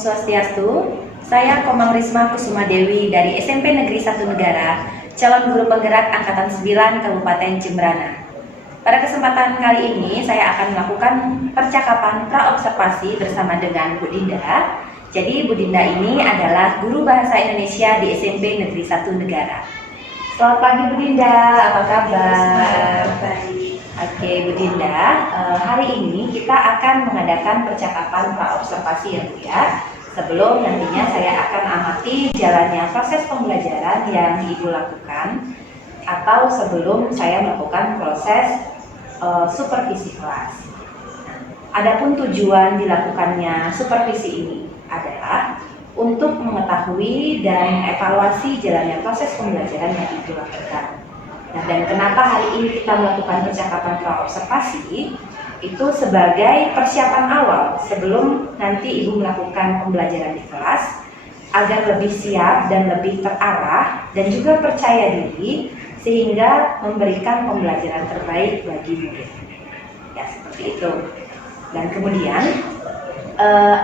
Swastiastu, saya Komang Risma Kusuma Dewi dari SMP Negeri 1 Negara, calon guru penggerak Angkatan 9 Kabupaten Jembrana. Pada kesempatan kali ini, saya akan melakukan percakapan praobservasi bersama dengan Bu Dinda. Jadi Bu Dinda ini adalah guru bahasa Indonesia di SMP Negeri 1 Negara. Selamat pagi Bu Dinda, apa kabar? Baik. Oke Bu Dinda, hari ini kita akan mengadakan percakapan praobservasi ya Bu ya. Sebelum nantinya saya akan amati jalannya proses pembelajaran yang Ibu lakukan, atau sebelum saya melakukan proses supervisi kelas. Adapun tujuan dilakukannya supervisi ini adalah untuk mengetahui dan evaluasi jalannya proses pembelajaran yang Ibu lakukan. Nah, dan kenapa hari ini kita melakukan percakapan praobservasi itu sebagai persiapan awal sebelum nanti Ibu melakukan pembelajaran di kelas agar lebih siap dan lebih terarah dan juga percaya diri sehingga memberikan pembelajaran terbaik bagi murid. Ya, seperti itu. Dan kemudian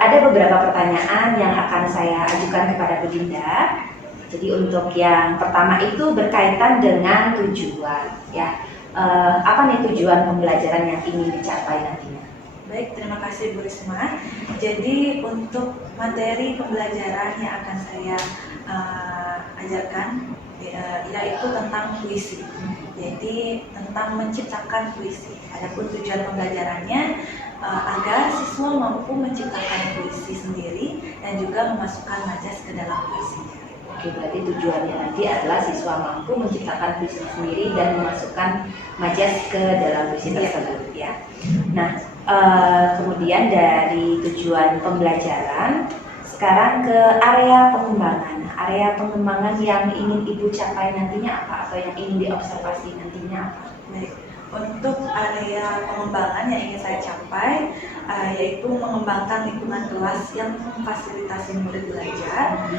ada beberapa pertanyaan yang akan saya ajukan kepada Bu Dinda. Jadi untuk yang pertama itu berkaitan dengan tujuan, ya. Apa nih tujuan pembelajaran yang ingin dicapai nantinya? Baik, terima kasih Bu Risma. Jadi untuk materi pembelajaran yang akan saya ajarkan yaitu tentang puisi. Jadi tentang menciptakan puisi. Adapun tujuan pembelajarannya agar siswa mampu menciptakan puisi sendiri dan juga memasukkan majas ke dalam puisinya. Oke, berarti tujuannya nanti adalah siswa mampu menciptakan puisi sendiri dan memasukkan majas ke dalam puisi tersebut, ya. Nah, kemudian dari tujuan pembelajaran, sekarang ke area pengembangan. Area pengembangan yang ingin Ibu capai nantinya apa? Atau yang ingin diobservasi nantinya apa? Baik. Untuk area pengembangan yang ingin saya capai yaitu mengembangkan lingkungan kelas yang memfasilitasi murid belajar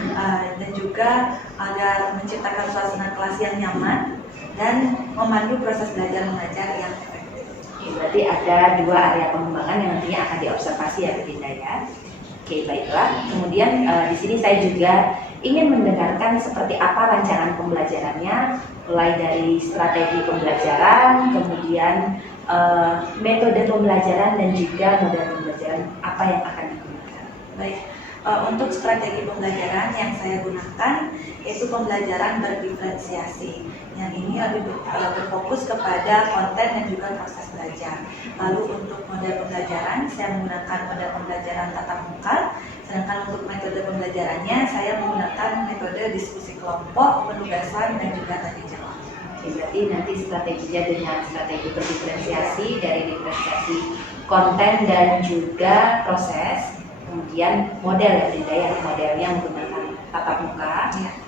dan juga agar menciptakan suasana kelas yang nyaman dan memandu proses belajar mengajar yang efektif. Oke, berarti ada dua area pengembangan yang nantinya akan diobservasi ya Bu Dinda ya. Oke, baiklah. Kemudian di sini saya juga ingin mendengarkan seperti apa rancangan pembelajarannya, mulai dari strategi pembelajaran, kemudian metode pembelajaran dan juga model pembelajaran apa yang akan digunakan. Baik, untuk strategi pembelajaran yang saya gunakan yaitu pembelajaran berdiferensiasi. Yang ini lebih berfokus kepada konten dan juga proses belajar. Lalu untuk model pembelajaran, saya menggunakan model pembelajaran tatap muka. Sedangkan untuk metode pembelajarannya, saya menggunakan metode diskusi kelompok, penugasan, dan juga tanya jawab. Oke, berarti nanti strateginya dengan strategi berdiferensiasi dari diferensiasi konten dan juga proses. Kemudian model ya Dinda ya, modelnya menggunakan tatap muka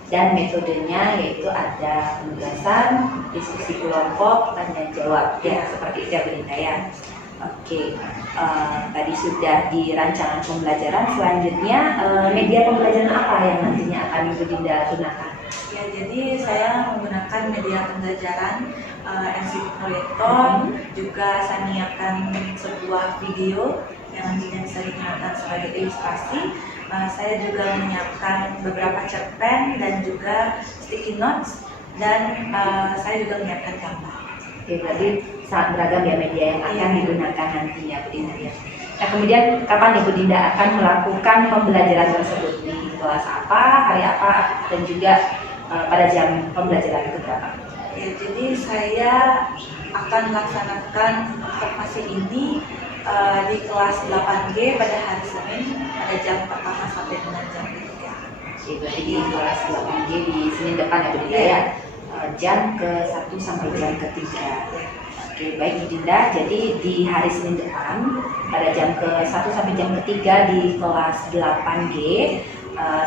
dan metodenya yaitu ada penugasan, diskusi kelompok, tanya jawab ya, seperti itu ya Bu Dinda ya. Oke, tadi sudah di rancangan pembelajaran. Selanjutnya media pembelajaran apa yang nantinya akan Ibu Dinda gunakan? Ya, jadi saya menggunakan media pembelajaran LCD proyektor, juga saya menyiapkan sebuah video yang nantinya bisa digunakan sebagai ilustrasi. Saya juga menyiapkan beberapa cerpen dan juga sticky notes, dan saya juga menyiapkan gambar. Oke, berarti sangat beragam ya media yang akan digunakan nantinya Bu Dinda ya. Nah, kemudian kapan Ibu Dinda akan melakukan pembelajaran tersebut? Di kelas apa, hari apa, dan juga pada jam pembelajaran itu berapa? Ya, jadi saya akan melaksanakan observasi ini di kelas 8G pada hari Senin pada jam pertama sampai dengan jam ketiga. Oke, berarti di kelas 8G di Senin depan ya Bu Dinda ya, jam ke-1 sampai jam ke-3. Oke, baik Bu Dinda, jadi di hari Senin depan pada jam ke-1 sampai jam ke-3 di kelas 8G,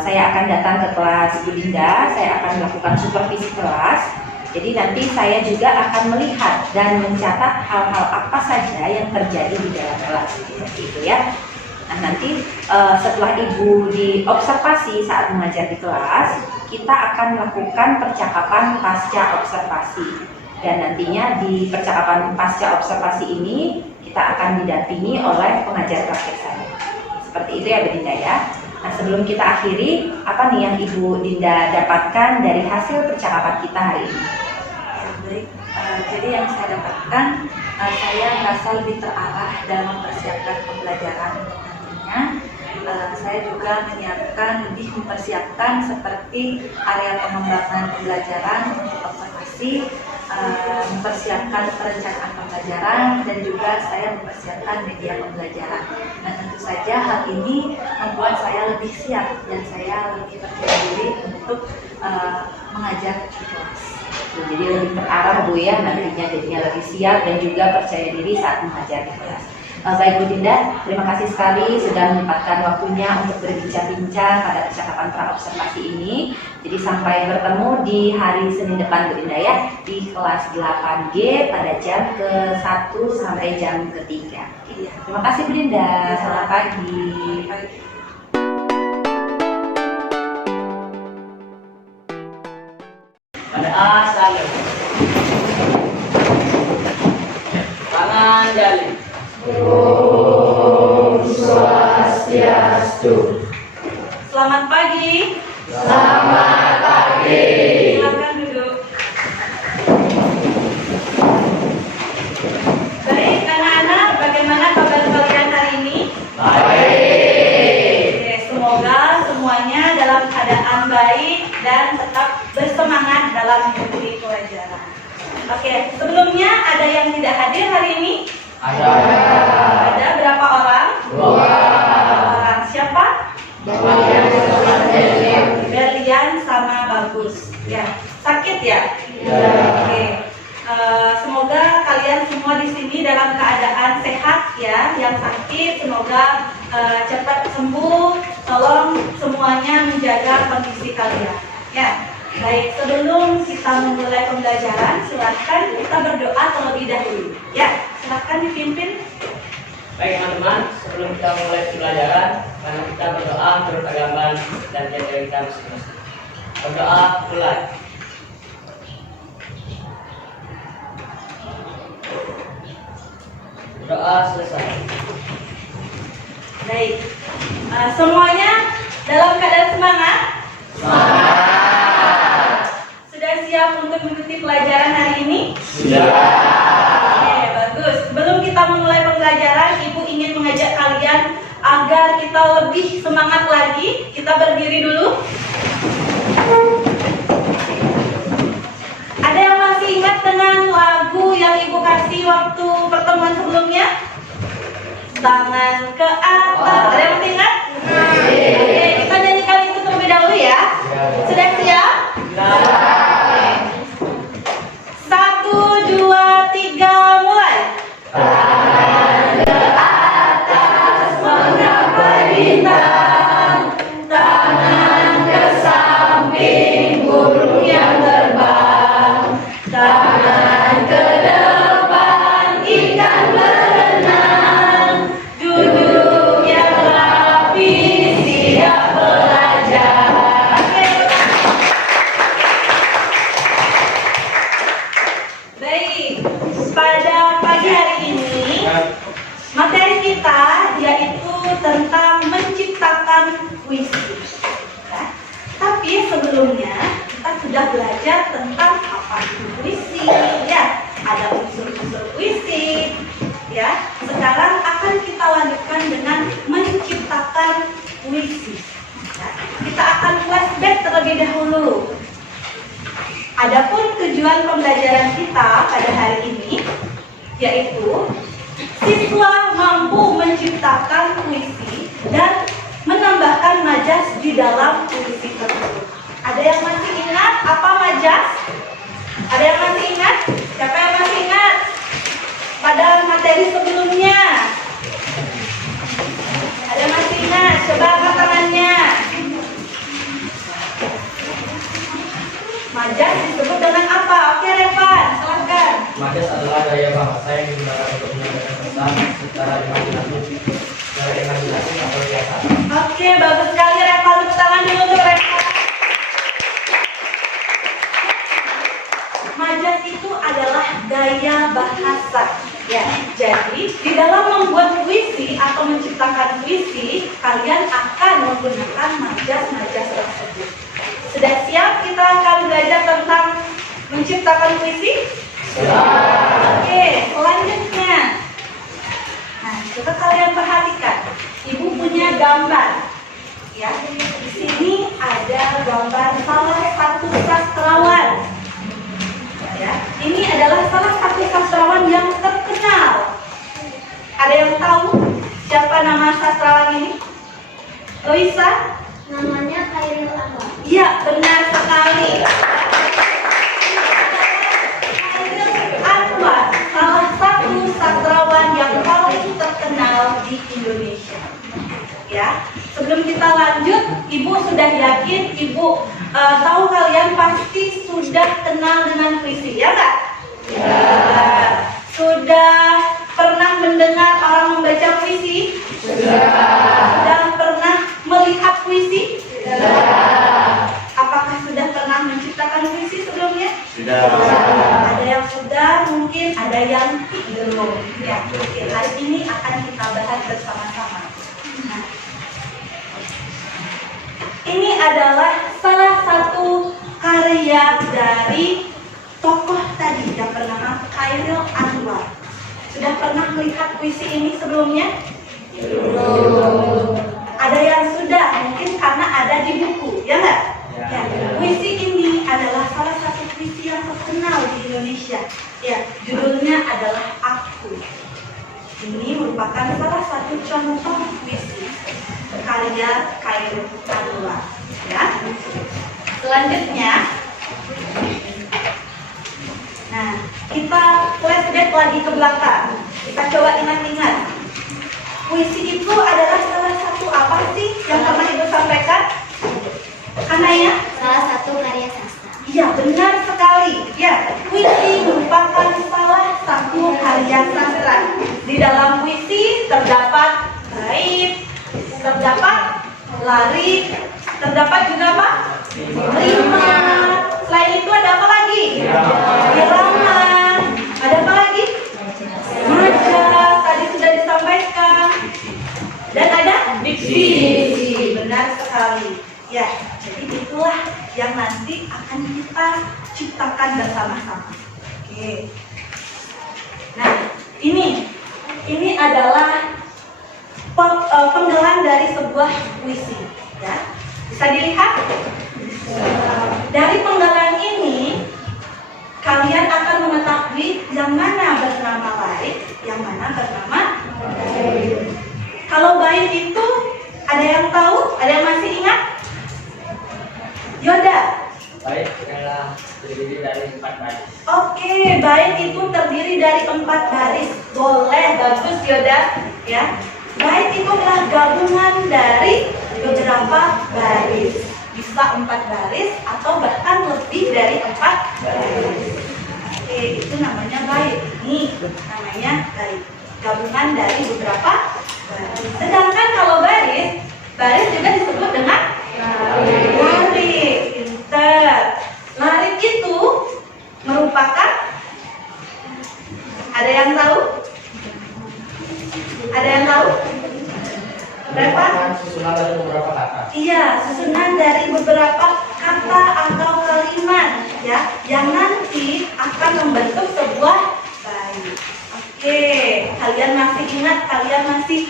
saya akan datang ke kelas Bu Dinda, saya akan melakukan supervisi kelas. Jadi nanti saya juga akan melihat dan mencatat hal-hal apa saja yang terjadi di dalam kelas, seperti itu ya. Nah, nanti setelah Ibu diobservasi saat mengajar di kelas, kita akan melakukan percakapan pasca observasi. Dan nantinya di percakapan pasca observasi ini kita akan didampingi oleh pengajar praktek saya. Seperti itu ya Bu Dinda ya. Nah, sebelum kita akhiri, apa nih yang Ibu Dinda dapatkan dari hasil percakapan kita hari ini? Ya, baik. Jadi yang saya dapatkan, saya merasa lebih terarah dalam mempersiapkan pembelajaran nantinya. Saya juga lebih mempersiapkan seperti area pengembangan pembelajaran untuk observasi, mempersiapkan perencanaan pembelajaran, dan juga saya mempersiapkan media pembelajaran. Nah, tentu saja hal ini membuat saya lebih siap dan saya lebih percaya diri untuk mengajar di kelas. Jadi lebih terarah Bu ya, nantinya jadinya lebih siap dan juga percaya diri saat mengajar di kelas. Baik Bu Dinda, terima kasih sekali sudah menyempatkan waktunya untuk berbincang-bincang pada percakapan praobservasi ini. Jadi sampai bertemu di hari Senin depan Bu Dinda ya, di kelas 8G pada jam ke-1 sampai jam ke-3. Iya. Terima kasih Bu Dinda, selamat pagi. Pada asal tangan jali. Om Swastiastu. Selamat pagi. Selamat pagi. Silakan duduk. Baik, anak-anak, bagaimana kabar kalian hari ini? Baik. Oke, semoga semuanya dalam keadaan baik dan tetap bersemangat dalam mengikuti pelajaran. Oke, sebelumnya ada yang tidak hadir hari ini? Ada. Ada berapa orang? 2 Orang. Siapa? Berlian. Berlian sama Bagus. Ya, sakit ya? Ya. Oke. Semoga kalian semua di sini dalam keadaan sehat ya. Yang sakit semoga cepat sembuh. Tolong semuanya menjaga kondisi kalian. Ya. Baik, sebelum kita memulai pembelajaran, silakan kita berdoa terlebih dahulu. Ya, silakan dipimpin. Baik teman-teman, sebelum kita mulai pembelajaran, mari kita berdoa menurut agama dan keyakinan kita masing-masing. Berdoa mulai. Doa selesai. Baik, semuanya dalam keadaan semangat? Sudah siap untuk mengikuti pelajaran hari ini? Oke, bagus. Sebelum kita memulai pembelajaran, Ibu ingin mengajak kalian agar kita lebih semangat lagi. Kita berdiri dulu. Ada yang masih ingat dengan lagu yang Ibu kasih waktu pertemuan sebelumnya? Tangan ke atas. Ada yang masih ingat? Oke, kita nyanyikan itu terlebih dahulu ya. Sudah siap? Oke. 1, 2, 3, mulai. Tangan ke atas menggapai bintang, tangan ke samping burung yang terbang, tangan ke depan ikan berenang, duduk yang rapi siap belajar. Baik, pada pagi hari ini materi kita yaitu tentang menciptakan puisi. Ya. Tapi sebelumnya kita sudah belajar tentang apa itu puisi, ya. Ada unsur-unsur puisi, ya. Sekarang akan kita lanjutkan dengan menciptakan puisi. Ya. Kita akan flashback terlebih dahulu. Adapun tujuan pembelajaran kita pada hari ini yaitu siswa mampu menciptakan puisi dan menambahkan majas di dalam puisi tersebut. Ada yang masih ingat apa majas? Ada yang masih ingat? Siapa yang masih ingat pada materi sebelumnya? Ada yang masih ingat? Coba angkat tangannya. Majas disebut dengan apa? Oke, Revan, silahkan. Majas adalah gaya bahasa yang digunakan untuk menyampaikan pesan secara imajinatif atau biasa. Oke, bagus sekali Revan. Tepuk tangan dulu untuk Revan. Majas itu adalah gaya bahasa Ya, jadi di dalam membuat puisi atau menciptakan puisi, kalian akan menggunakan majas-majas tersebut. Sudah siap kita akan belajar tentang menciptakan puisi? Oke, selanjutnya. Nah, coba kalian perhatikan. Ibu punya gambar. Ya, di sini ada gambar salah satu sastrawan. Ya, ini adalah salah satu sastrawan yang terkenal. Ada yang tahu siapa nama sastrawan ini? Loisa? Namanya Khairil Anwar. Iya, benar sekali. Khairil Anwar, salah satu sastrawan yang paling terkenal di Indonesia. Ya, sebelum kita lanjut, Ibu sudah yakin, Ibu tahu kalian pasti sudah kenal dengan puisi, ya nggak? Ya. Sudah pernah mendengar orang membaca puisi? Sudah pernah melihat puisi? Apakah sudah pernah menciptakan puisi sebelumnya? Sudah. Ada yang sudah, mungkin ada yang belum. Ya, mungkin hari ini akan kita bahas bersama-sama. Nah, ini adalah salah satu karya dari tokoh tadi yang bernama Khairil Anwar. Sudah pernah melihat puisi ini sebelumnya? Belum. Ada yang sudah, mungkin karena ada di buku, ya nggak? Ya. Puisi ini adalah salah satu puisi yang terkenal di Indonesia. Ya, judulnya adalah Aku. Ini merupakan salah satu contoh puisi karya Khairil Anwar. Ya. Selanjutnya, nah, kita flashback lagi ke belakang. Kita coba ingat-ingat. Puisi itu adalah salah satu apa sih yang pernah Ibu sampaikan? Anaya? Salah satu karya sastra. Iya, benar sekali. Ya, puisi merupakan salah satu karya sastra. Di dalam puisi terdapat bait, terdapat larik, terdapat juga apa? Rima. Selain itu ada apa lagi? Irama. Ada apa lagi? Majas. Tadi sudah disampaikan. Dan ada diksi. Benar sekali. Ya, jadi itulah yang nanti akan kita ciptakan bersama-sama. Oke. Nah, ini adalah penggalan dari sebuah puisi. Ya, bisa dilihat. Dari penggalan ini, kalian akan mengetahui yang mana bernama bait, yang mana bernama bait. Kalau bait itu, ada yang tahu? Ada yang masih ingat? Yoda. Bait adalah terdiri dari 4 baris. Oke, bait itu terdiri dari 4 baris. Boleh, bagus Yoda. Ya, bait itu adalah gabungan dari beberapa baris. Bisa 4 baris atau bahkan lebih dari 4 baris. Oke, itu namanya bait. Ini namanya bait. Gabungan dari beberapa baris. Sedangkan kalau baris juga disebut dengan larik. Pinter. Larik itu merupakan, ada yang tahu? Ada yang tahu? Berapa? Susunan dari beberapa kata. Iya, susunan dari beberapa kata atau kalimat, ya, yang nanti akan membentuk sebuah bait. Oke, kalian masih ingat? Kalian masih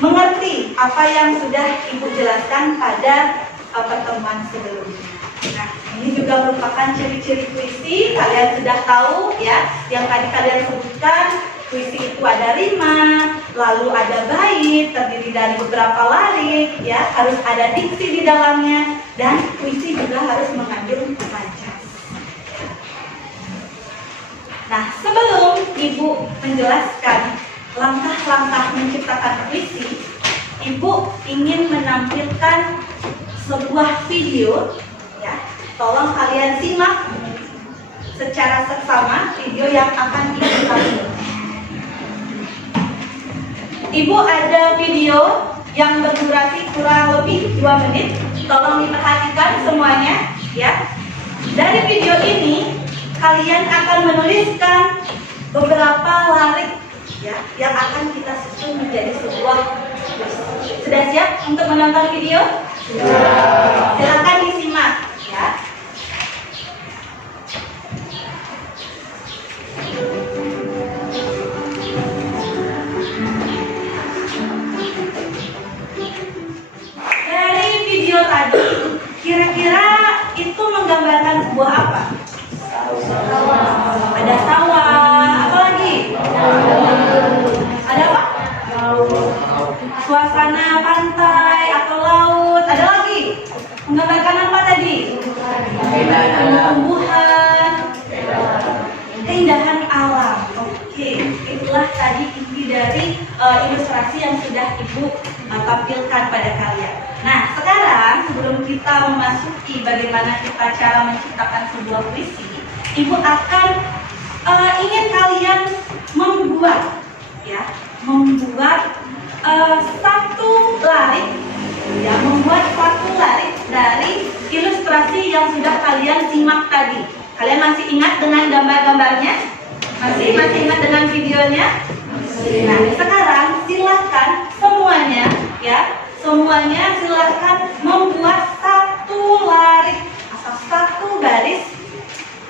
mengerti apa yang sudah Ibu jelaskan pada pertemuan sebelumnya. Nah, ini juga merupakan ciri-ciri puisi. Kalian sudah tahu, ya, yang tadi kalian sebutkan. Puisi itu ada rima, lalu ada bait, terdiri dari beberapa larik, ya, harus ada diksi di dalamnya, dan puisi juga harus mengandung majas. Nah, sebelum Ibu menjelaskan langkah-langkah menciptakan puisi, Ibu ingin menampilkan sebuah video, ya. Tolong kalian simak secara seksama video yang akan Ibu tampilkan. Ibu ada video yang berdurasi kurang lebih 2 menit. Tolong diperhatikan semuanya, ya. Dari video ini kalian akan menuliskan beberapa larik ya yang akan kita susun menjadi sebuah puisi. Sudah siap untuk menonton video? Silakan disimak ya. Dari video tadi, kira-kira itu menggambarkan sebuah apa? Ada sawah, apa lagi? Ada apa? Suasana pantai atau laut. Ada lagi? Menggambarkan apa tadi? Tumbuhan, keindahan alam. Oke, itulah tadi inti dari ilustrasi yang sudah Ibu tampilkan pada kalian. Nah, sekarang sebelum kita memasuki bagaimana kita cara menciptakan sebuah puisi, Ibu akan ingin kalian membuat satu larik, ya, membuat satu larik dari ilustrasi yang sudah kalian simak tadi. Kalian masih ingat dengan gambar-gambarnya? Masih ingat dengan videonya? Nah, sekarang silakan semuanya silakan membuat satu larik atau satu garis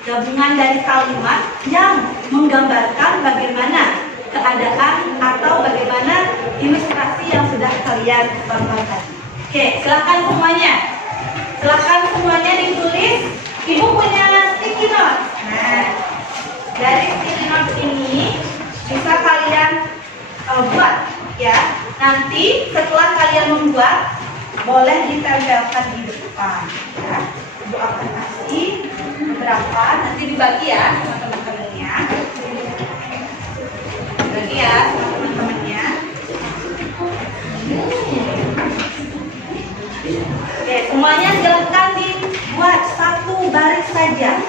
gabungan dari kalimat yang menggambarkan bagaimana keadaan atau bagaimana ilustrasi yang sudah kalian tonton. Oke, silakan semuanya ditulis. Ibu punya sticky notes. Nah, dari sticky notes ini bisa kalian buat ya. Nanti setelah kalian membuat, boleh ditempelkan di depan ya. Ibu akan kasih beberapa, nanti dibagi ya sama teman-temannya. Bagi ya sama teman-temannya. Oke, semuanya silakan dibuat satu baris saja.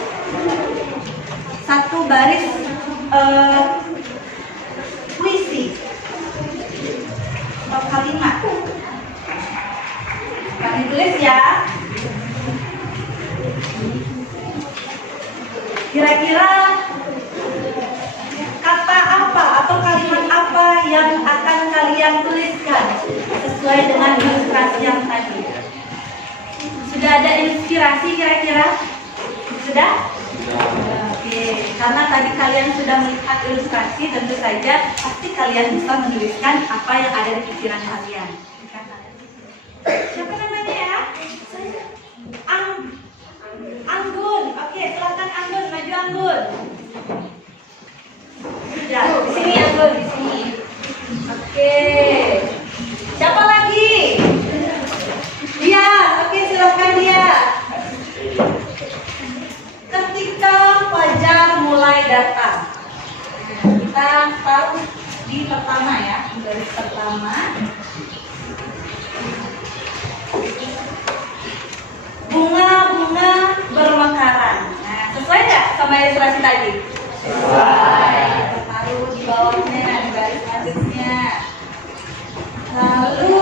Satu baris puisi atau kalimat. Kami tulis ya. Kira-kira kata apa atau kalimat apa yang akan kalian tuliskan sesuai dengan ilustrasi yang tadi? Sudah ada inspirasi kira-kira? Sudah? Oke, karena tadi kalian sudah melihat ilustrasi, tentu saja pasti kalian bisa menuliskan apa yang ada di pikiran kalian. Siapa namanya ya? Anggun. Oke, silakan Anggun, maju Anggun. Sudah, di sini Anggun, di sini. Oke. Siapa lagi? Dia. Oke, silakan dia. Ketika fajar mulai datang. Kita taruh di pertama ya, garis pertama. Bunga-bunga bermekaran. Nah, sesuai nggak sama ilustrasi tadi? Sesuai. Kita taruh di bawahnya, di garis atasnya. Lalu,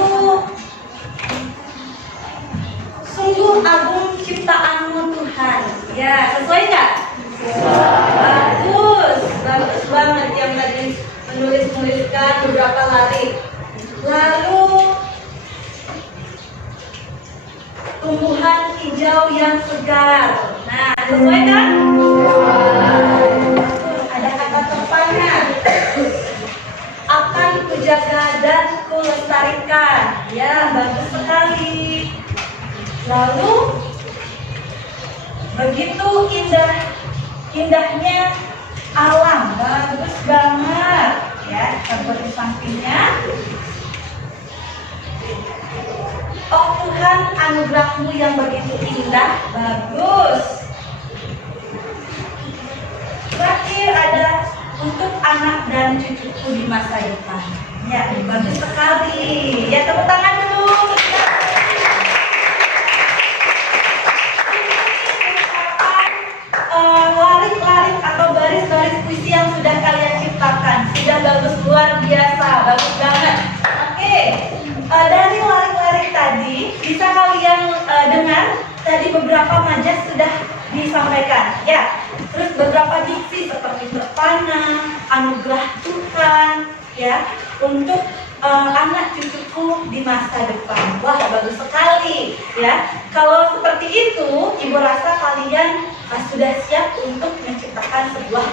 sungguh agung ciptaanmu Tuhan. Ya, sesuai nggak? Sesuai. Bagus banget yang tadi menuliskan beberapa larik. Lalu tumbuhan hijau yang segar. Nah, sesuai kan? Ada kata terpana. Akan kujaga dan kulestarikan. Ya, bagus sekali. Lalu begitu indahnya alam, bagus banget ya. Kita buat di sampingnya. Oh Tuhan, anugerahmu yang begitu indah, bagus. Terakhir ada untuk anak dan cucuku di masa depan. Ya, bagus sekali. Ya, tepuk tangan dulu. Larik-larik atau baris-baris puisi yang sudah kalian ciptakan. Sudah bagus, luar biasa, bagus banget. Oke, dari larik-larik tadi bisa kalian dengar tadi beberapa majas sudah disampaikan. Ya, terus beberapa diksi seperti berpana, anugerah Tuhan, ya, untuk anak cucuku di masa depan. Wah, bagus sekali, ya. Kalau seperti itu, Ibu rasa kalian sudah siap untuk menciptakan sebuah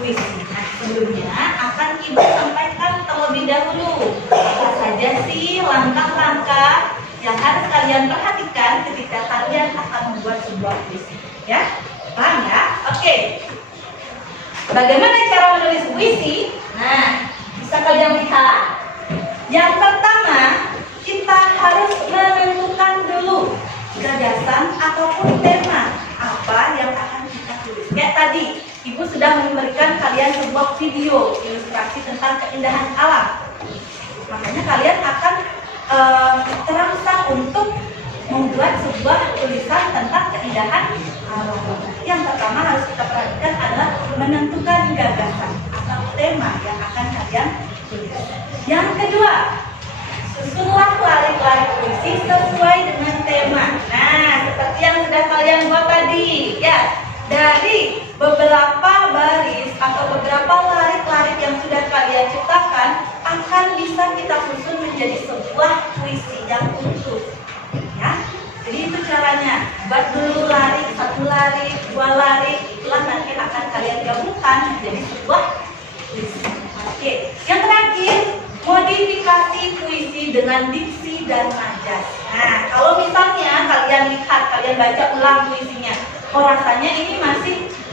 puisi. Nah, sebelumnya akan Ibu sampaikan terlebih dahulu apa saja sih langkah-langkah yang harus kalian perhatikan ketika kalian akan membuat sebuah puisi. Ya, paham ya? Oke. Bagaimana cara menulis puisi? Nah, bisa kalian lihat. Yang pertama, kita harus menentukan dulu gagasan ataupun tema apa yang akan kita tulis. Kayak tadi, Ibu sudah memberikan kalian sebuah video ilustrasi tentang keindahan alam. Makanya kalian akan terangsang untuk membuat sebuah tulisan tentang keindahan alam. Yang pertama harus kita perhatikan adalah menentukan gagasan atau tema yang akan kalian tulis. Yang kedua, susunlah larik-larik puisi sesuai dengan tema. Nah, seperti yang sudah kalian buat tadi, ya. Dari beberapa baris atau beberapa larik-larik yang sudah kalian ciptakan akan bisa kita susun menjadi sebuah puisi yang utuh. Ya. Jadi itu caranya. Buat dulu larik, 1 larik, 2 larik, itulah nanti akan kalian gabungkan menjadi sebuah puisi. Oke. Yang terakhir, modifikasi puisi dengan diksi dan majas. Nah, kalau misalnya kalian lihat, kalian baca ulang puisinya, rasanya ini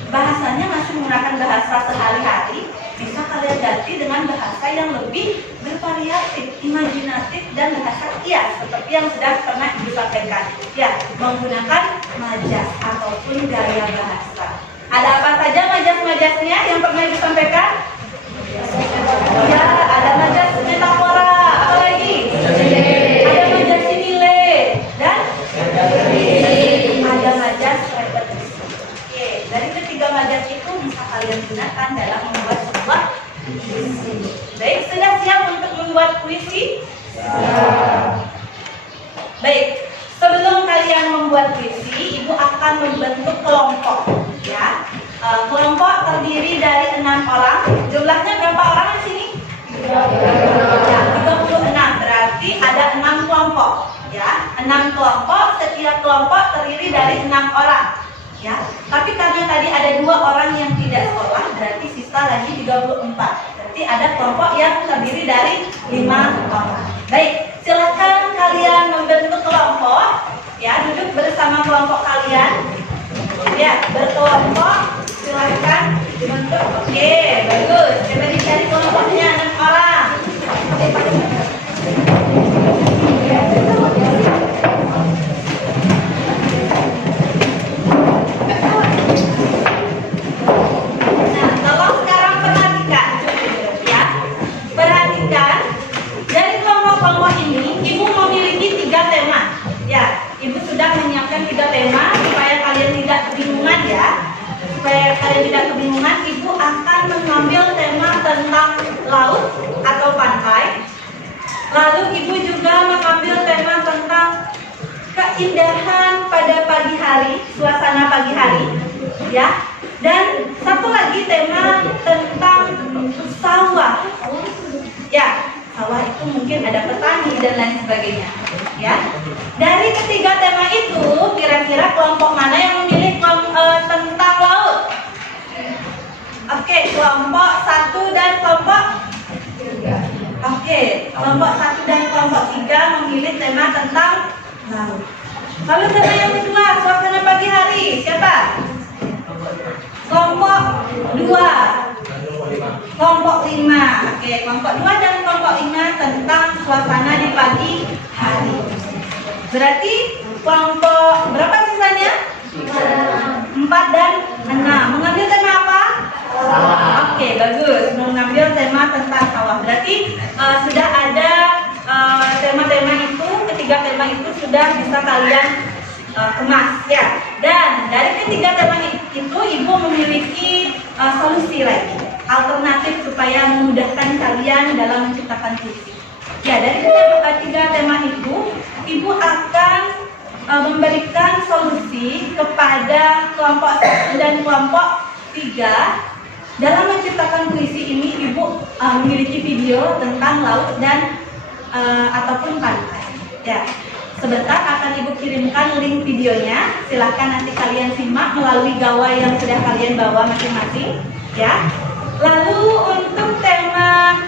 bahasanya masih menggunakan bahasa sehari-hari, bisa kalian ganti dengan bahasa yang lebih bervariatif, imajinatif, dan bahasa kias, seperti yang sudah pernah Ibu sampaikan. Ya, menggunakan majas ataupun gaya bahasa. Ada apa saja majas-majasnya yang pernah Ibu sampaikan? Ya, ada majas metafora, apa lagi? Ada majas simile, dan ada majas repetisi. Oke, dari ketiga majas itu bisa kalian gunakan dalam membuat sebuah puisi. Baik, sudah siap untuk membuat puisi? Baik, sebelum kalian membuat puisi, Ibu akan membentuk kelompok, ya. Kelompok terdiri dari 6 orang. Jumlahnya berapa orang di sini? 36. Berarti ada 6 kelompok, ya. 6 kelompok, setiap kelompok terdiri dari 6 orang, ya. Tapi karena tadi ada 2 orang yang tidak sekolah, berarti sisa lagi 34. Berarti ada kelompok yang terdiri dari 5 orang. Baik, silakan kalian membentuk kelompok, ya. Duduk bersama kelompok kalian, ya. Berkelompok. Silahkan dibentuk. Oke, bagus. Coba dicari kelompoknya 6 orang. Nah, tolong sekarang perhatikan, ya. Perhatikan. Dari kelompok-kelompok ini, Ibu memiliki 3 tema. Ya, Ibu sudah menyiapkan 3 tema supaya kalian tidak kebingungan, ya. Supaya kalian tidak kebingungan, Ibu akan mengambil tema tentang laut atau pantai. Lalu Ibu juga mengambil tema tentang keindahan pada pagi hari, suasana pagi hari, ya. Dan satu lagi tema tentang sawah, ya. Sawah itu mungkin ada petani dan lain sebagainya, ya. Dari ketiga tema itu, kira-kira kelompok mana yang memilih tentang laut? Oke, kelompok 1 dan kelompok 3. Oke, kelompok 1 dan kelompok 3 memilih tema tentang laut. Lalu tema yang kedua, suasana pagi hari, siapa? Kelompok 2. Kelompok 5. Oke, kelompok 2 dan kelompok 5 tentang suasana di pagi hari. Berarti kelompok berapa sisanya? 4 dan 6. Mengambil tema apa? Oke, bagus. Mengambil tema tentang sawah. Berarti sudah ada tema-tema itu, ketiga tema itu sudah bisa kalian kemas, ya. Dan dari ketiga tema itu, Ibu memiliki solusi lagi, alternatif supaya memudahkan kalian dalam menciptakan puisi. Ya, dari ketiga tema itu, Ibu akan memberikan solusi kepada kelompok 1 dan kelompok 3. Dalam menciptakan puisi ini, Ibu memiliki video tentang laut dan ataupun pantai. Ya, sebentar akan Ibu kirimkan link videonya. Silahkan nanti kalian simak melalui gawai yang sudah kalian bawa masing-masing. Ya. Lalu untuk tema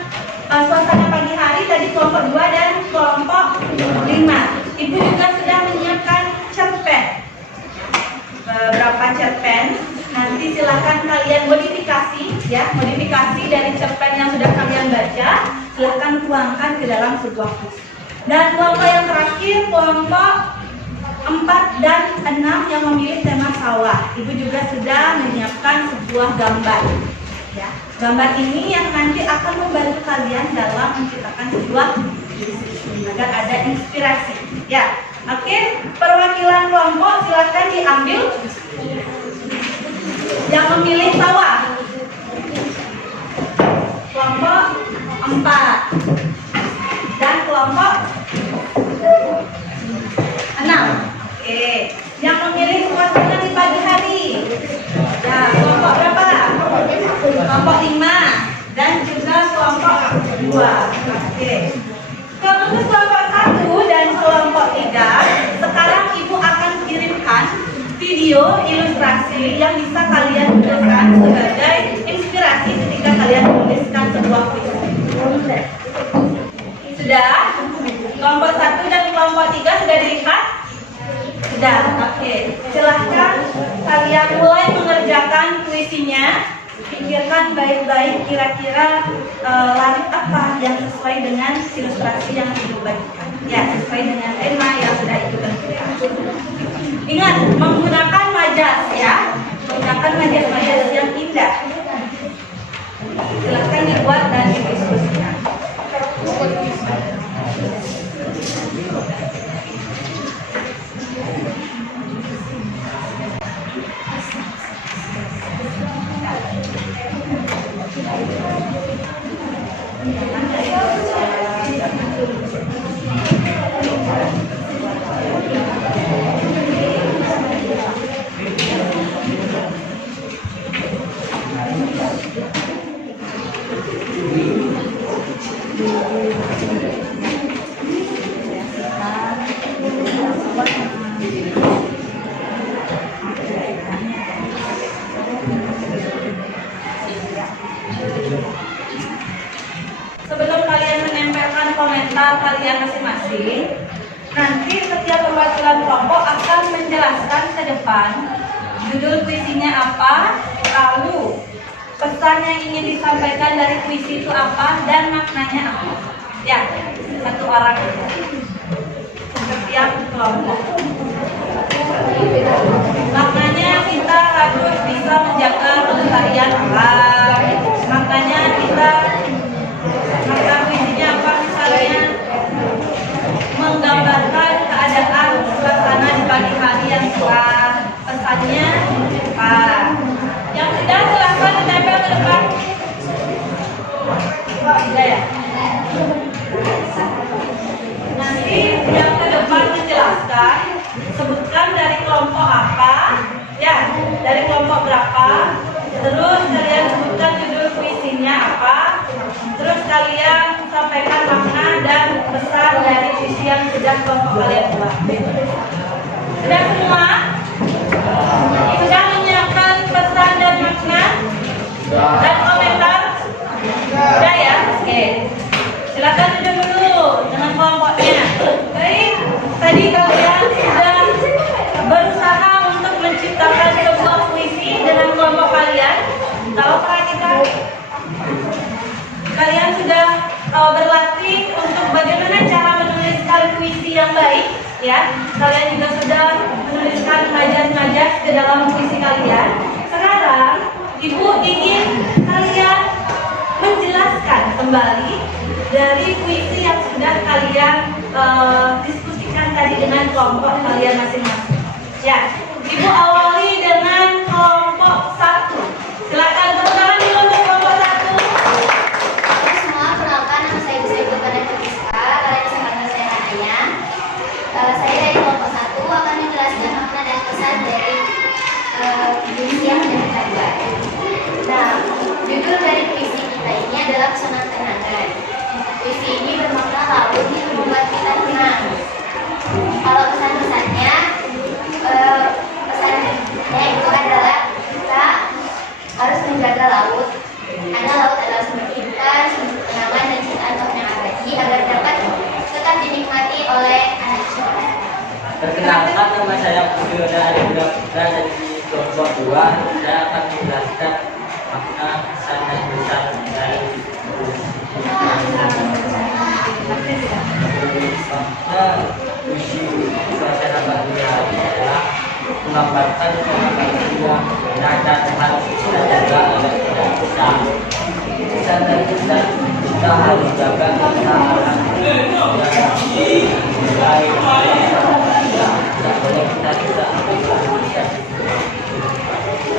suasana pagi hari tadi kelompok 2 dan kelompok 5. Ibu juga sudah menyiapkan cerpen. Beberapa cerpen. Nanti silahkan kalian modifikasi, ya, modifikasi dari cerpen yang sudah kalian baca, silahkan tuangkan ke dalam sebuah puisi. Dan kelompok yang terakhir, kelompok 4 dan 6 yang memilih tema sawah. Ibu juga sudah menyiapkan sebuah gambar. Ya, gambar ini yang nanti akan membantu kalian dalam menciptakan sebuah puisi agar ada inspirasi. Ya, oke. Perwakilan kelompok silahkan diambil. Yang memilih sawah, kelompok 4 dan kelompok 6. Oke. Yang memilih suasana di pagi hari, ya, kelompok berapa? Kelompok 5 dan juga kelompok 2. Oke. Kalau untuk kelompok 1 dan kelompok 3, sekarang Ibu akan kirimkan video ilustrasi yang bisa kalian gunakan sebagai inspirasi ketika kalian menuliskan sebuah puisi. Sudah? Kelompok 1 dan kelompok 3 sudah dilihat? Sudah, oke. Silahkan kalian mulai mengerjakan puisinya. Pikirkan baik-baik kira-kira larik apa yang sesuai dengan ilustrasi yang Ibu bagikan. Ya, sesuai dengan tema yang sudah Ibu tentukan. Ingat, menggunakan majas, ya. Menggunakan majas-majas yang indah. Silahkan dibuat dan didiskusikan. Sebelum kalian menempelkan komentar kalian masing-masing, nanti setiap perwakilan kelompok akan menjelaskan ke depan judul puisinya apa, lalu pesan yang ingin disampaikan dari puisi itu apa, dan maknanya apa. Ya, satu orang setiap kelompok. Maknanya kita harus bisa menjaga kelestarian alam. Maknanya kita makna puisinya apa, misalnya menggambarkan keadaan suasana di pagi hari yang cerah. Pesannya apa? Yang sudah silahkan ditempel ke depan. Sudah ya? Nanti yang ke depan menjelaskan, sebutkan dari kelompok apa, ya, dari kelompok berapa, terus kalian sebutkan judul puisinya apa, terus kalian sampaikan makna dan pesan dari puisi yang sudah kelompok kalian buat. Sudah semua? Sudah menyiapkan pesan dan makna dan komentar? Sudah ya? Oke. Silakan duduk dulu dengan kelompoknya. Baik, tadi kalian sudah berusaha untuk menciptakan sebuah puisi dengan kelompok kalian. Kalau perhatikan, kalian sudah berlatih untuk bagaimana cara menuliskan puisi yang baik, ya. Kalian juga sudah menuliskan majas-majas ke dalam puisi kalian. Sekarang, Ibu ingin kalian menjelaskan kembali dari puisi yang sudah kalian diskusikan tadi dengan kelompok kalian masing-masing. Ya, Ibu awali dengan kelompok 1. Silakan tepuk tangan dulu untuk kelompok 1. Halo semua, perkenalkan nama saya Ibu Bukana Kamiska. Kalian bisa panggil saya Naya. Saya dari kelompok 1 akan kepada adik berada di kelompok 2, saya akan menjelaskan makna pesan dan besar dari makna puisi saya dapat mengenali adalah menggambarkan yang benar dan harus kita jaga agar tidak bisa. Pesan dan besar kita harus jaga kesalahan tidak boleh kita tidak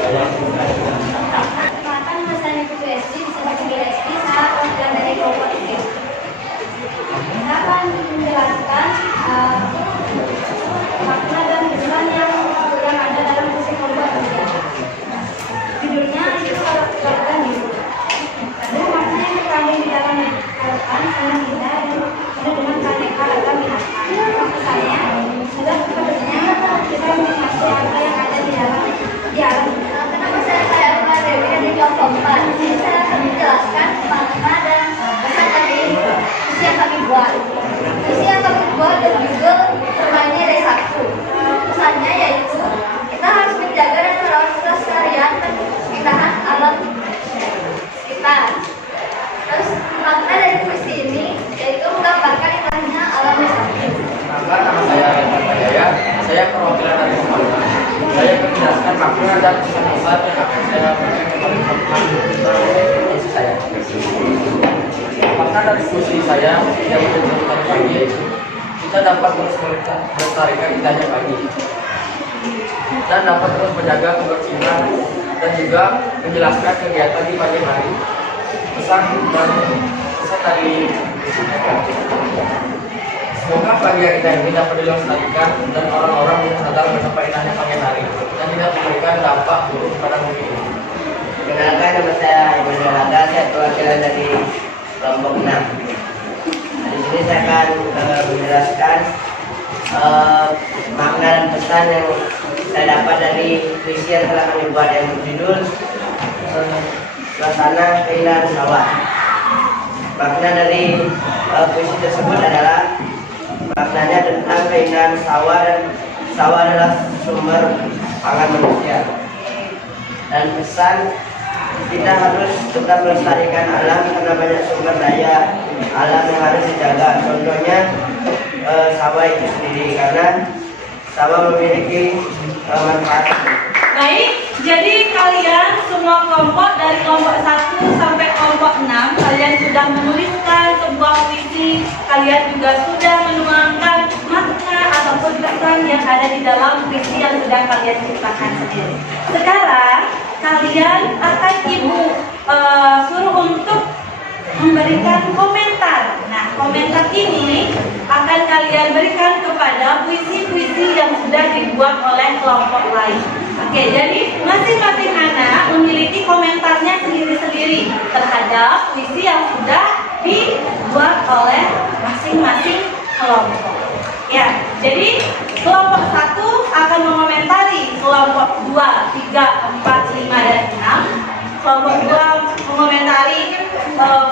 Perkenalkan, nama saya Putu Esti, disebut Cemil Esti, saya perwakilan dari kelompok itu. Saya akan menjelaskan makna dan pesan yang ada dalam puisi kelompok itu. Judulnya itu Keluarga Biru. Ada makna yang terkandung di dalam harapan, sangat indah dan penuh dengan keanekaragaman binatang. Pesannya adalah sebenarnya kita menikmati apa yang ada di alam. Kenapa saya Rumah Dewi dari kelompok 4? Jadi saya akan menjelaskan makna dan pesan dari puisi yang kami buat. Puisi yang kami buat dan juga bermainnya dari satu. Pesannya yaitu kita harus menjaga dan merawat kelestarian dan keindahan alam sekitar. Terus makna dari puisi ini yaitu menggambarkan indahnya alam satu. Nama saya Reza Jaya, saya perwakilan dari Sumatera. Saya akan menjelaskan makna dan pesan besar yang akan saya berikan kepada teman-teman puisi saya. Makna dari puisi saya yang menunjukkan pagi yaitu kita dapat terus melestarikan indahnya pagi dan dapat terus menjaga kebersihan dan juga menjelaskan kegiatan di pagi hari. Pesan dari semoga pagi yang indah ini dapat dilestarikan dan orang-orang yang sadar betapa indahnya pagi hari dan tidak memberikan dampak buruk kepada bumi ini. Perkenalkan, nama saya Iman Rada, saya perwakilan dari kelompok 6. Di sini saya akan menjelaskan makna dan pesan yang saya dapat dari puisi yang telah kami buat yang berjudul Suasana Keindahan Sawah. Makna dari puisi tersebut adalah maknanya tentang keindahan sawah dan sawah adalah sumber pangan manusia. Dan pesan kita harus tetap melestarikan alam karena banyak sumber daya alam yang harus dijaga. Contohnya sawah itu sendiri karena sawah memiliki manfaat. Baik, jadi kalian semua kelompok dari kelompok 1 sampai kelompok 6 kalian sudah menuliskan sebuah puisi, kalian juga sudah menuangkan makna ataupun pesan yang ada di dalam puisi yang sudah kalian ciptakan sendiri. Sekarang kalian akan ibu suruh untuk memberikan komentar. Nah, komentar ini akan kalian berikan kepada puisi-puisi yang sudah dibuat oleh kelompok lain. Oke, jadi masing-masing anak memiliki komentarnya sendiri-sendiri terhadap puisi yang sudah dibuat oleh masing-masing kelompok. Ya, jadi kelompok 1 akan mengomentari kelompok 2, 3, 4, 5, dan 6. Kelompok 2 mengomentari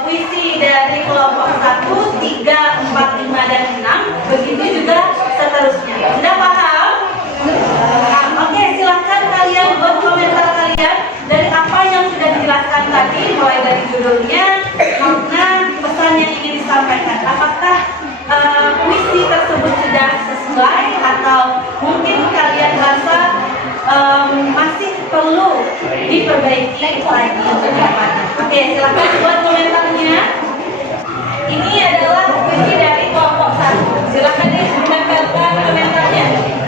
puisi dari kelompok 1, 3, 4, 5, dan 6. Begitu juga seterusnya. Sudah paham? Oke, silahkan kalian buat komentar kalian dari apa yang sudah dijelaskan tadi, mulai dari judulnya, makna, pesan yang ingin disampaikan. Apakah puisi tersebut sudah sesuai atau mungkin kalian rasa masih perlu diperbaiki lagi untuk depannya? Oke, silahkan buat komentarnya. Ini adalah puisi dari kelompok 1. Silahkan ditempelkan komentarnya. Silakan.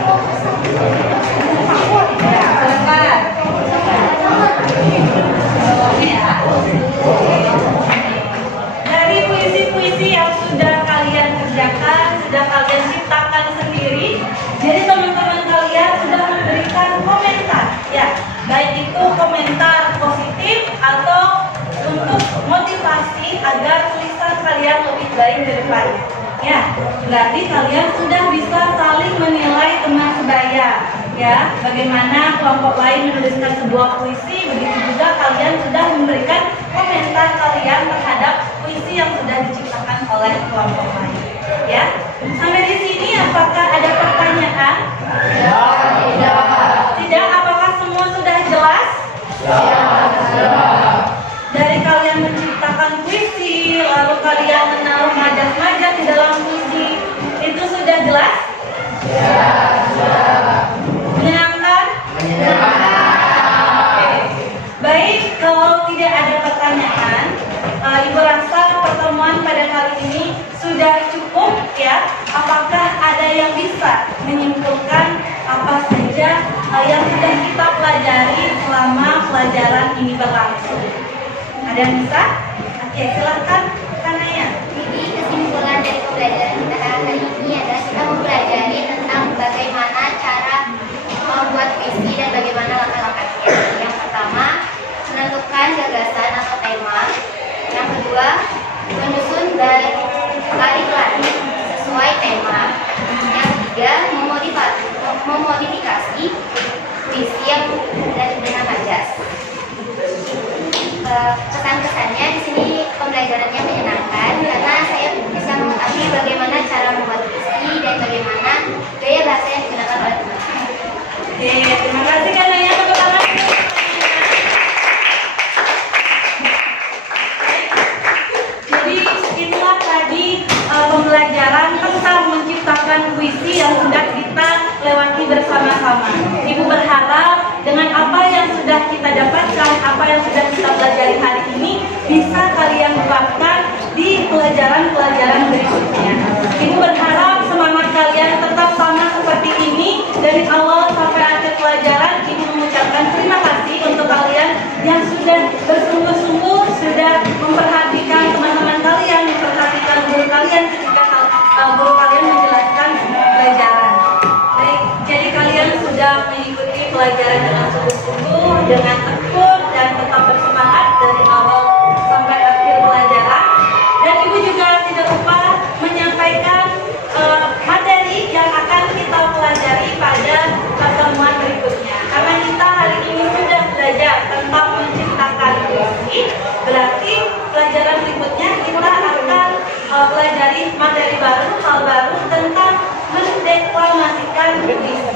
Dari puisi-puisi yang sudah kalian kerjakan, sudah kalian ciptakan sendiri, jadi teman-teman kalian sudah memberikan komentar, ya, baik itu komentar positif atau untuk motivasi agar tulisan kalian lebih baik ke depannya. Ya, berarti kalian sudah bisa saling menilai teman sebaya. Ya, bagaimana kelompok lain menuliskan sebuah puisi, begitu juga kalian sudah memberikan komentar kalian terhadap puisi yang sudah diciptakan oleh kelompok lain. Ya, sampai di sini apakah ada pertanyaan? Tidak. kalau tidak ada pertanyaan, Ibu rasa pertemuan pada kali ini sudah cukup ya. Apakah ada yang bisa menyimpulkan apa saja yang sudah kita pelajari selama pelajaran ini berlangsung? Ada yang bisa? Oke, silahkan Kanaya. Jadi kesimpulan dari pembelajaran kita kali ini adalah kita mempelajari tentang bagaimana cara membuat puisi dan bagaimana langkah-langkahnya. Yang pertama, menentukan gagasan atau tema. Yang kedua, menyusun baris sesuai tema. Yang ketiga, memodifikasi puisi yang dengan najas. Kesan-kesannya di sini pembelajarannya menyenangkan karena saya bisa mengetahui bagaimana cara membuat puisi dan bagaimana gaya bahasa yang digunakan oleh teman-teman. Oke, terima kasih Kanaya. Tepuk tangan. Jadi itulah tadi pembelajaran tentang menciptakan puisi yang sudah kita lewati bersama-sama. Ibu berharap dengan apa yang sudah kita dapatkan, apa yang sudah kita pelajari hari ini, bisa kalian terapkan di pelajaran-pelajaran berikutnya. Ibu berharap semangat kalian tetap sama seperti ini. Dari awal sampai akhir pelajaran, Ibu mengucapkan terima kasih untuk kalian yang sudah bersungguh-sungguh, sudah memperhatikan teman-teman kalian, memperhatikan guru kalian ketika guru kalian menjelaskan pelajaran. Baik, jadi kalian sudah mengikuti pelajaran dengan sungguh-sungguh, dengan tekun dan tetap bersemangat dari awal sampai akhir pelajaran. Dan Ibu juga tidak lupa menyampaikan materi yang akan kita pelajari pada pertemuan berikutnya. Karena kita hari ini sudah belajar tentang menciptakan puisi, berarti pelajaran berikutnya kita akan pelajari materi baru, hal baru tentang mendeklamasikan puisi.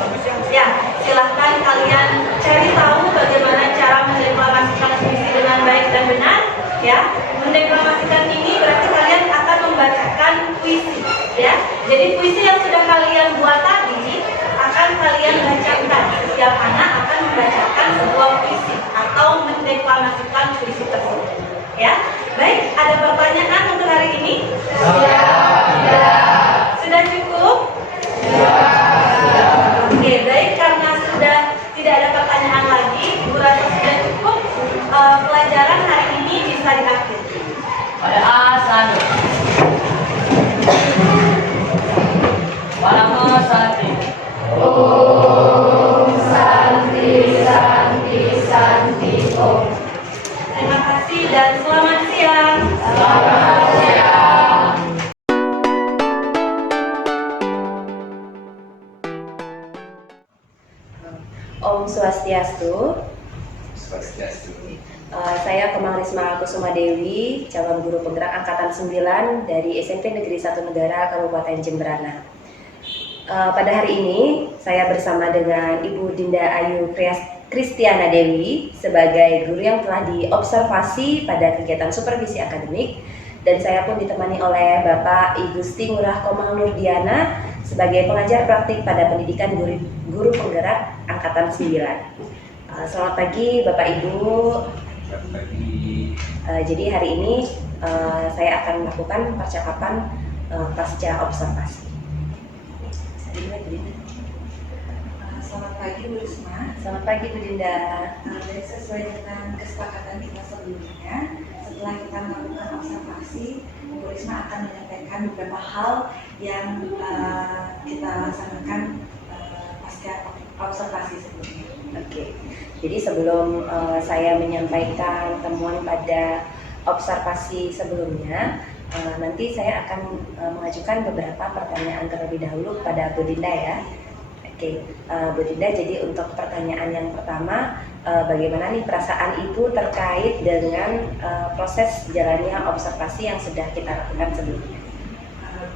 Ya, silahkan kalian cari tahu bagaimana cara mendeklamasikan puisi dengan baik dan benar. Ya, mendeklamasikan ini berarti kalian akan membacakan puisi. Ya, jadi puisi yang sudah kalian buat tadi akan kalian bacakan. Setiap anak akan membacakan sebuah puisi atau mendeklamasikan puisi tersebut. Ya, baik. Ada pertanyaan untuk hari ini? Sudah cukup? Oke, baik. Karena sudah tidak ada pertanyaan lagi, Bu rasa sudah cukup. Pelajaran hari ini bisa diakhiri. Pada asal. Para santi. Terima kasih dan selamat siang. Om Swastiastu. Saya Kemang Risma Kusuma Dewi, calon guru penggerak angkatan 9 dari SMP Negeri 1 Negara Kabupaten Jemberana. Pada hari ini saya bersama dengan Ibu Dinda Ayu Kristiana Dewi sebagai guru yang telah diobservasi pada kegiatan supervisi akademik, dan saya pun ditemani oleh Bapak Ibu Gusti Ngurah Komang Nurdiana sebagai pengajar praktik pada pendidikan guru penggerak angkatan 9. Selamat pagi Bapak Ibu. Jadi hari ini saya akan melakukan percakapan pasca observasi. Selamat pagi Bu Risma. Selamat pagi Bu Dinda. Baik, sesuai dengan kesepakatan kita sebelumnya, setelah kita melakukan observasi, Bu Risma akan menyampaikan beberapa hal yang kita laksanakan pasca observasi sebelumnya. Oke. Jadi sebelum saya menyampaikan temuan pada observasi sebelumnya, nanti saya akan mengajukan beberapa pertanyaan terlebih dahulu pada Bu Dinda ya. Oke, Bu Dinda, jadi untuk pertanyaan yang pertama, bagaimana nih perasaan Ibu terkait dengan proses jalannya observasi yang sudah kita lakukan sebelumnya?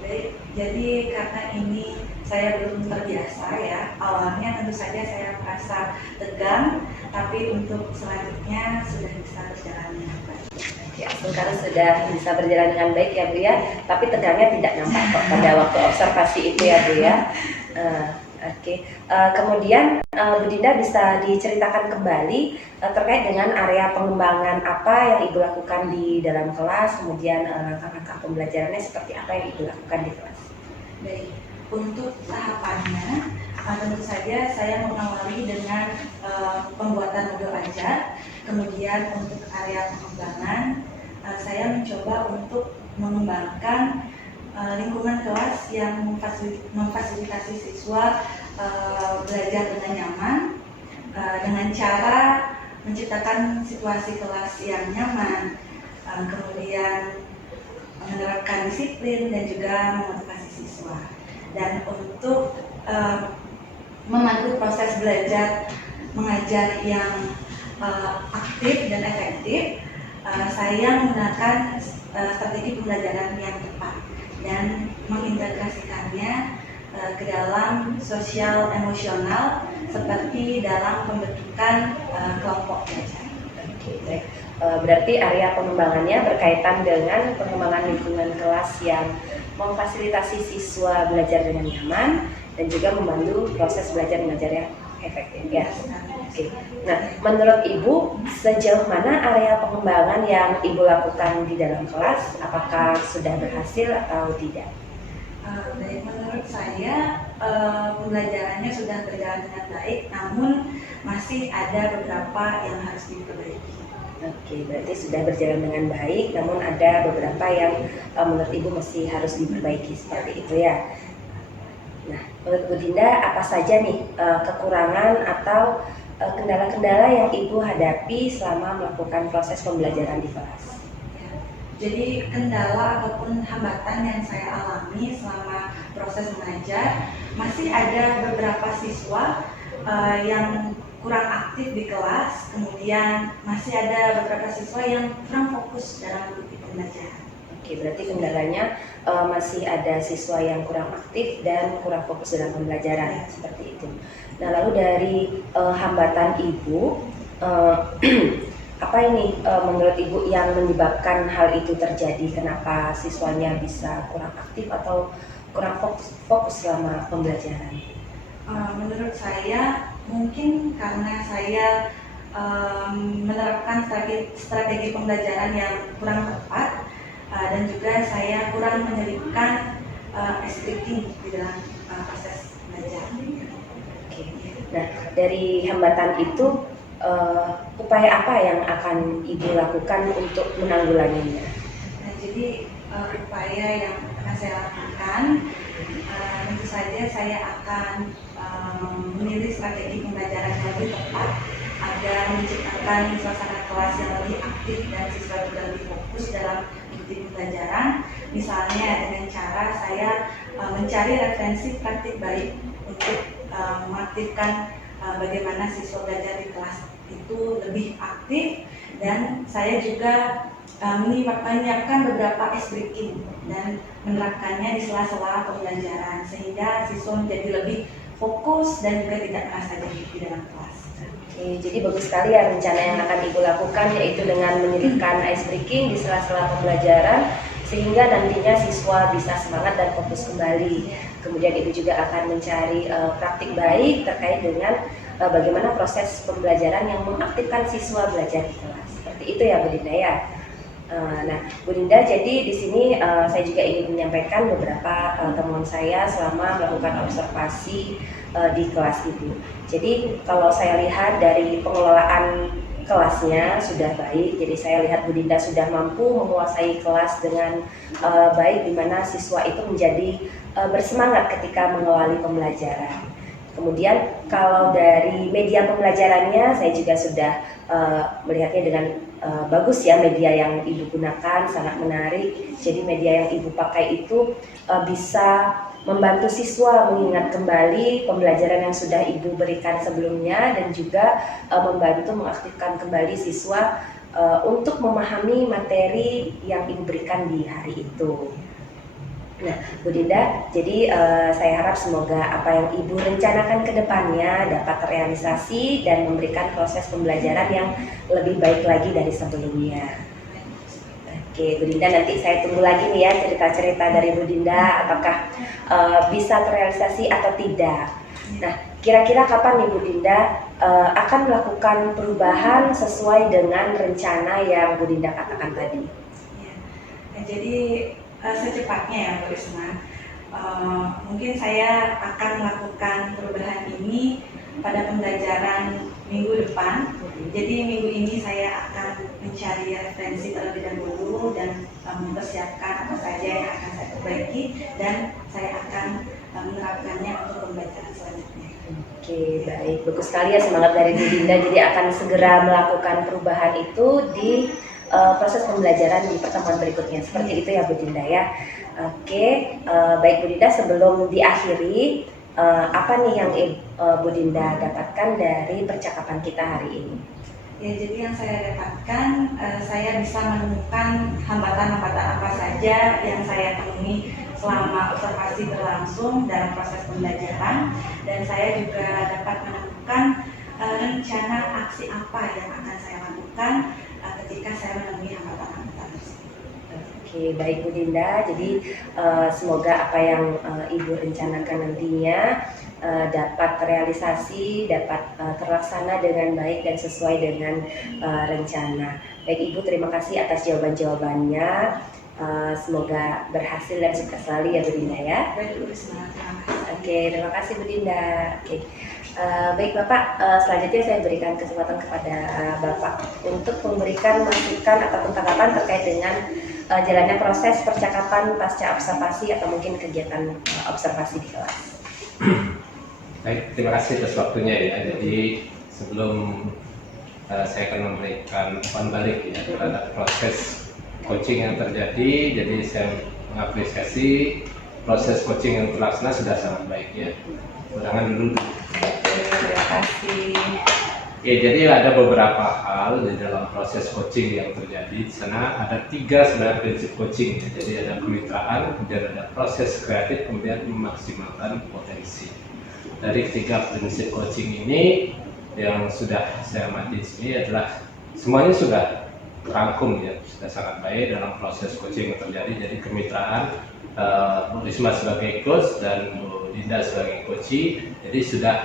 Baik, jadi karena ini saya belum terbiasa ya, awalnya tentu saja saya merasa tegang, tapi untuk selanjutnya sudah bisa berjalan dengan baik. Ya, sekarang sudah bisa berjalan dengan baik ya Bu ya, tapi tegangnya tidak nampak kok pada waktu observasi itu ya Bu ya. Oke, kemudian Bu Dinda bisa diceritakan kembali terkait dengan area pengembangan apa yang Ibu lakukan di dalam kelas, kemudian langkah-langkah pembelajarannya seperti apa yang Ibu lakukan di kelas. Baik, untuk tahapannya tentu saja saya mengawali dengan pembuatan model ajar. Kemudian untuk area pengembangan saya mencoba untuk mengembangkan lingkungan kelas yang memfasilitasi siswa belajar dengan nyaman dengan cara menciptakan situasi kelas yang nyaman, kemudian menerapkan disiplin dan juga memotivasi siswa. Dan untuk memandu proses belajar mengajar yang aktif dan efektif, saya menggunakan strategi pembelajaran yang tepat dan mengintegrasikannya ke dalam sosial emosional seperti dalam pembentukan kelompok belajar. Oke, baik. Berarti area pengembangannya berkaitan dengan pengembangan lingkungan kelas yang memfasilitasi siswa belajar dengan nyaman dan juga membantu proses belajar mengajar yang efektif ya. Oke. Nah, menurut Ibu sejauh mana area pengembangan yang Ibu lakukan di dalam kelas? Apakah sudah berhasil atau tidak? Baik, menurut saya pembelajarannya sudah berjalan dengan baik, namun masih ada beberapa yang harus diperbaiki. Oke, berarti sudah berjalan dengan baik, namun ada beberapa yang menurut Ibu masih harus diperbaiki seperti itu ya. Nah, menurut Bu Dinda apa saja nih kekurangan atau kendala-kendala yang Ibu hadapi selama melakukan proses pembelajaran di kelas? Jadi kendala ataupun hambatan yang saya alami selama proses mengajar, masih ada beberapa siswa yang kurang aktif di kelas, kemudian masih ada beberapa siswa yang kurang fokus dalam mengikuti pembelajaran. Oke, berarti kendalanya masih ada siswa yang kurang aktif dan kurang fokus dalam pembelajaran, seperti itu. Nah, lalu dari hambatan Ibu, apa ini menurut Ibu yang menyebabkan hal itu terjadi? Kenapa siswanya bisa kurang aktif atau kurang fokus selama pembelajaran? Menurut saya mungkin karena saya menerapkan strategi pembelajaran yang kurang tepat dan juga saya kurang menyelipkan speaking di dalam proses belajar. Oke. Nah, dari hambatan itu upaya apa yang akan Ibu lakukan untuk menanggulanginya? Nah, jadi upaya yang akan saya lakukan, tentu saja saya akan memilih strategi pembelajaran yang lebih tepat agar menciptakan suasana kelas yang lebih aktif dan siswa juga lebih fokus dalam mengikuti pembelajaran. Misalnya dengan cara saya mencari referensi praktik baik untuk mengaktifkan bagaimana siswa belajar di kelas itu lebih aktif, dan saya juga menyiapkan beberapa ice breaking dan menerapkannya di sela-sela pembelajaran sehingga siswa menjadi lebih fokus dan juga tidak merasa jenuh di dalam kelas. Oke, jadi bagus sekali ya rencana yang akan Ibu lakukan, yaitu dengan menyelipkan ice breaking di sela-sela pembelajaran sehingga nantinya siswa bisa semangat dan fokus kembali. Kemudian Ibu juga akan mencari praktik baik terkait dengan bagaimana proses pembelajaran yang mengaktifkan siswa belajar di kelas. Seperti itu ya Bu Dinda ya. Nah, Bu Dinda, jadi di sini saya juga ingin menyampaikan beberapa temuan saya selama melakukan observasi di kelas Ibu. Jadi kalau saya lihat dari pengelolaan kelasnya sudah baik, jadi saya lihat Bu Dinda sudah mampu menguasai kelas dengan baik, di mana siswa itu menjadi bersemangat ketika mengawali pembelajaran. Kemudian kalau dari media pembelajarannya saya juga sudah melihatnya dengan bagus ya, media yang Ibu gunakan sangat menarik. Jadi media yang Ibu pakai itu bisa membantu siswa mengingat kembali pembelajaran yang sudah Ibu berikan sebelumnya dan juga membantu mengaktifkan kembali siswa untuk memahami materi yang Ibu berikan di hari itu. Nah, Bu Dinda, jadi saya harap semoga apa yang Ibu rencanakan ke depannya dapat terrealisasi dan memberikan proses pembelajaran yang lebih baik lagi dari sebelumnya. Oke, Bu Dinda, nanti saya tunggu lagi nih ya cerita-cerita dari Bu Dinda, apakah bisa terrealisasi atau tidak. Nah, kira-kira kapan nih Bu Dinda akan melakukan perubahan sesuai dengan rencana yang Bu Dinda katakan tadi? Ya. Nah, jadi secepatnya ya Bu Risma. Mungkin saya akan melakukan perubahan ini pada pembelajaran minggu depan. Jadi minggu ini saya akan mencari referensi terlebih dahulu dan mempersiapkan apa saja yang akan saya perbaiki, dan saya akan menerapkannya untuk pembelajaran selanjutnya. Oke, baik. Bagus sekali ya semangat dari Bu Dinda. Jadi akan segera melakukan perubahan itu di proses pembelajaran di pertemuan berikutnya. Seperti itu ya Bu Dinda ya. Oke, baik Bu Dinda, sebelum diakhiri, apa nih yang Bu Dinda dapatkan dari percakapan kita hari ini? Ya, jadi yang saya dapatkan, saya bisa menemukan hambatan-hambatan apa saja yang saya temui selama observasi berlangsung dalam proses pembelajaran, dan saya juga dapat menemukan rencana aksi apa yang akan saya lakukan ketika saya menemui hambatan-hambatan tersebut. Oke, baik Bu Dinda. Jadi semoga apa yang Ibu rencanakan nantinya dapat terrealisasi, dapat terlaksana dengan baik dan sesuai dengan rencana. Baik Ibu, terima kasih atas jawaban-jawabannya. Semoga berhasil dan sukses selalu ya Bu Dinda ya. Baik Bu Risma, terima kasih. Oke, terima kasih Bu Dinda. Oke. Baik Bapak, selanjutnya saya berikan kesempatan kepada Bapak untuk memberikan masukan ataupun tanggapan terkait dengan jalannya proses percakapan pasca observasi atau mungkin kegiatan observasi di kelas. Baik, terima kasih atas waktunya ya. Jadi sebelum saya akan memberikan umpan balik ya terhadap proses coaching yang terjadi, jadi saya mengapresiasi proses coaching yang terlaksana sudah sangat baik ya. Tangan dulu. Terima kasih. Ya, jadi ada beberapa hal di dalam proses coaching yang terjadi. Di sana ada 3 sebenarnya prinsip coaching. Ya. Jadi ada kemitraan, kemudian ada proses kreatif, kemudian memaksimalkan potensi. Dari 3 prinsip coaching ini yang sudah saya amati di sini adalah semuanya sudah rangkum ya, sudah sangat baik dalam proses coaching yang terjadi. Jadi kemitraan, Bu Risma sebagai coach dan Bu Dinda sebagai coachee, jadi sudah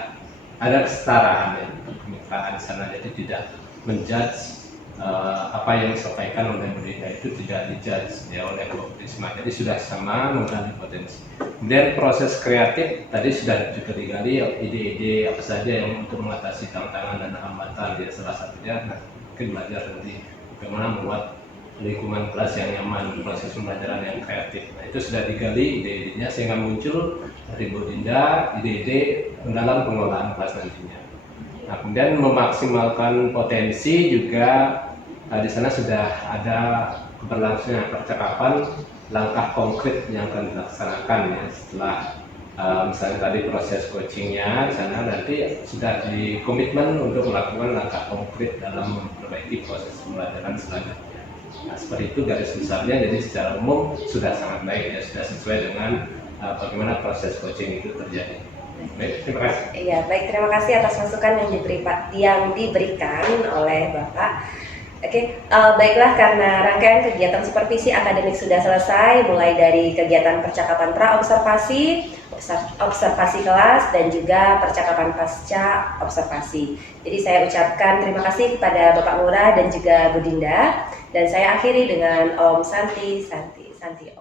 ada kesetaraan ya kemitraan di sana. Jadi tidak menjudge apa yang disampaikan oleh Bu Dinda itu tidak dijudge ya oleh Bu Risma. Jadi sudah sama mengenali potensi. Kemudian proses kreatif tadi sudah juga digali ide-ide apa saja yang untuk mengatasi tantangan dan hambatan ya, salah satunya mungkin belajar nanti bagaimana membuat lingkungan kelas yang nyaman, proses pembelajaran yang kreatif. Nah, itu sudah digali ide-idenya sehingga muncul dari Bu Dinda ide-ide dalam pengelolaan kelas nantinya. Nah, kemudian memaksimalkan potensi juga di sana sudah ada keberlangsungan percakapan langkah konkret yang akan dilaksanakan ya setelah misalnya tadi proses coachingnya di sana nanti sudah di komitmen untuk melakukan langkah konkret dalam memperbaiki proses pembelajaran selanjutnya. Nah, seperti itu garis besarnya. Jadi secara umum sudah sangat baik ya, sudah sesuai dengan bagaimana proses coaching itu terjadi. Baik, terima kasih. Iya, baik, terima kasih atas masukan yang diberikan oleh Bapak. Oke, baiklah, karena rangkaian kegiatan supervisi akademik sudah selesai, mulai dari kegiatan percakapan pra-observasi, observasi kelas, dan juga percakapan pasca observasi. Jadi saya ucapkan terima kasih kepada Bapak Ngurah dan juga Bu Dinda, dan saya akhiri dengan Om Santi Santi Santi.